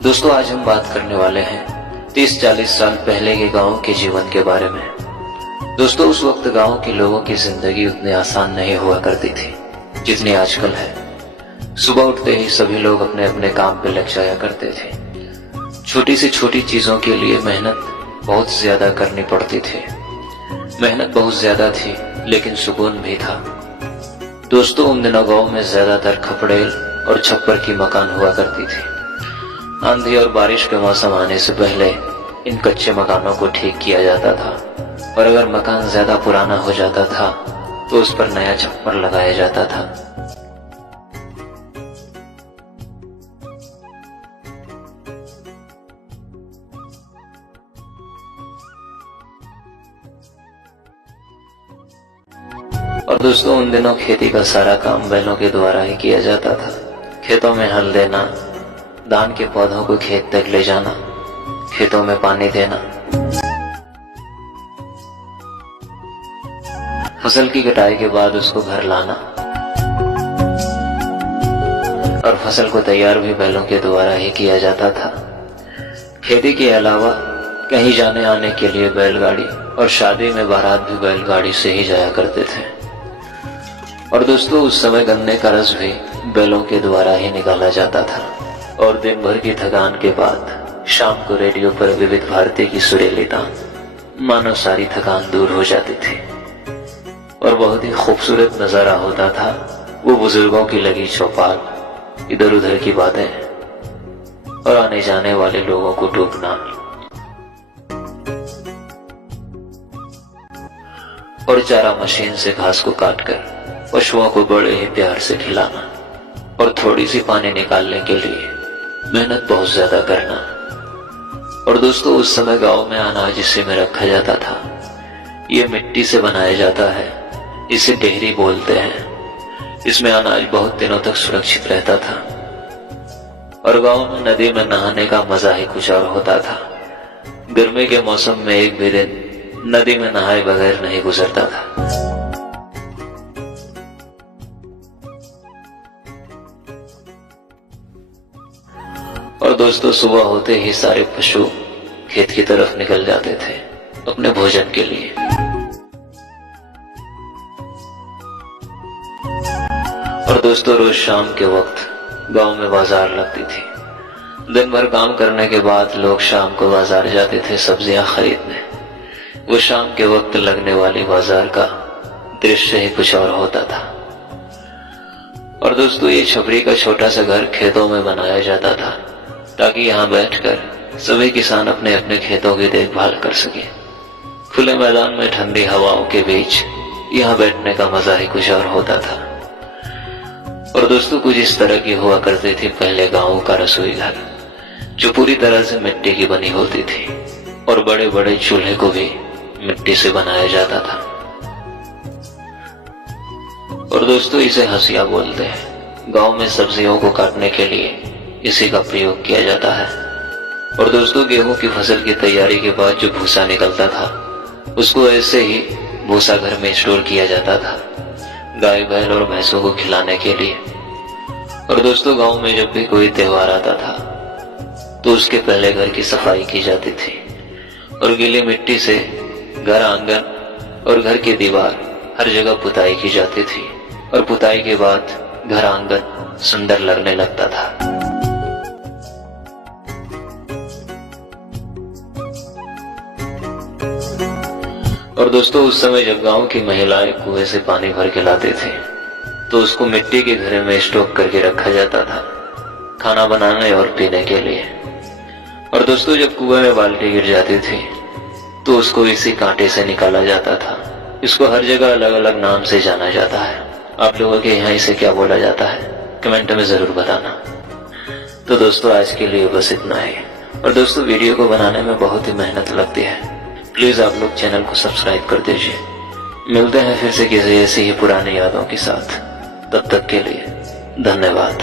दोस्तों आज हम बात करने वाले हैं 30-40 साल पहले के गांव के जीवन के बारे में। दोस्तों उस वक्त गांव के लोगों की जिंदगी उतनी आसान नहीं हुआ करती थी जितनी आजकल है। सुबह उठते ही सभी लोग अपने अपने काम पे लग जाया करते थे। छोटी से छोटी चीजों के लिए मेहनत बहुत ज्यादा करनी पड़ती थी। मेहनत बहुत ज्यादा थी लेकिन सुकून भी था। दोस्तों उन दिनों गांव में ज्यादातर खपड़ेल और छप्पर की मकान हुआ करती थी। आंधी और बारिश के मौसम आने से पहले इन कच्चे मकानों को ठीक किया जाता था और अगर मकान ज्यादा पुराना हो जाता था तो उस पर नया छप्पर लगाया जाता था। और दोस्तों उन दिनों खेती का सारा काम बैलों के द्वारा ही किया जाता था। खेतों में हल देना, धान के पौधों को खेत तक ले जाना, खेतों में पानी देना, फसल की कटाई के बाद उसको घर लाना और फसल को तैयार भी बैलों के द्वारा ही किया जाता था। खेती के अलावा कहीं जाने आने के लिए बैलगाड़ी और शादी में बारात भी बैलगाड़ी से ही जाया करते थे। और दोस्तों उस समय गन्ने का रस भी बैलों के द्वारा ही निकाला जाता था। और दिन भर की थकान के बाद शाम को रेडियो पर विविध भारती की सुरीली तान मानो सारी थकान दूर हो जाती थी और बहुत ही खूबसूरत नजारा होता था। वो बुजुर्गों की लगी चौपाल, इधर उधर की बातें और आने जाने वाले लोगों को टोकना और चारा मशीन से घास को काटकर पशुओं को बड़े ही प्यार से खिलाना और थोड़ी सी पानी निकालने के लिए मेहनत बहुत ज्यादा करना। और दोस्तों उस समय गांव में अनाज इसी में रखा जाता था। ये मिट्टी से बनाया जाता है, इसे डेहरी बोलते हैं। इसमें अनाज बहुत दिनों तक सुरक्षित रहता था। और गांव में नदी में नहाने का मजा ही कुछ और होता था। गर्मी के मौसम में एक भी दिन नदी में नहाए बगैर नहीं गुजरता था। और दोस्तों सुबह होते ही सारे पशु खेत की तरफ निकल जाते थे अपने भोजन के लिए। और दोस्तों रोज शाम के वक्त गांव में बाजार लगती थी। दिन भर काम करने के बाद लोग शाम को बाजार जाते थे सब्जियां खरीदने। वो शाम के वक्त लगने वाली बाजार का दृश्य ही कुछ और होता था। और दोस्तों ये छपरी का छोटा सा घर खेतों में बनाया जाता था ताकि यहाँ बैठकर सभी किसान अपने अपने खेतों की देखभाल कर सके। खुले मैदान में ठंडी हवाओं के बीच यहाँ बैठने का मजा ही कुछ और होता था। और दोस्तों कुछ इस तरह की हुआ करती थी पहले गांव का रसोई घर, जो पूरी तरह से मिट्टी की बनी होती थी और बड़े बड़े चूल्हे को भी मिट्टी से बनाया जाता था। और दोस्तों इसे हंसिया बोलते हैं। गांव में सब्जियों को काटने के लिए इसी का प्रयोग किया जाता है। और दोस्तों गेहूं की फसल की तैयारी के बाद जो भूसा निकलता था उसको ऐसे ही भूसा घर में स्टोर किया जाता था गाय बैल और भैंसों को खिलाने के लिए। और दोस्तों गांव में जब भी कोई त्योहार आता था तो उसके पहले घर की सफाई की जाती थी और गीली मिट्टी से घर आंगन और घर की दीवार हर जगह पुताई की जाती थी। और पुताई के बाद घर आंगन सुंदर लगने लगता था। और दोस्तों उस समय जब गांव की महिलाएं कुएं से पानी भर के लाते थे तो उसको मिट्टी के घड़े में स्टोक करके रखा जाता था खाना बनाने और पीने के लिए। और दोस्तों जब कुएं में बाल्टी गिर जाती थी तो उसको इसी कांटे से निकाला जाता था। इसको हर जगह अलग अलग नाम से जाना जाता है। आप लोगों के यहाँ इसे क्या बोला जाता है कमेंट में जरूर बताना। तो दोस्तों आज के लिए बस इतना ही। और दोस्तों वीडियो को बनाने में बहुत ही मेहनत लगती है। प्लीज आप लोग चैनल को सब्सक्राइब कर दीजिए। मिलते हैं फिर से किसी ऐसी ही पुरानी यादों के साथ। तब तक के लिए धन्यवाद।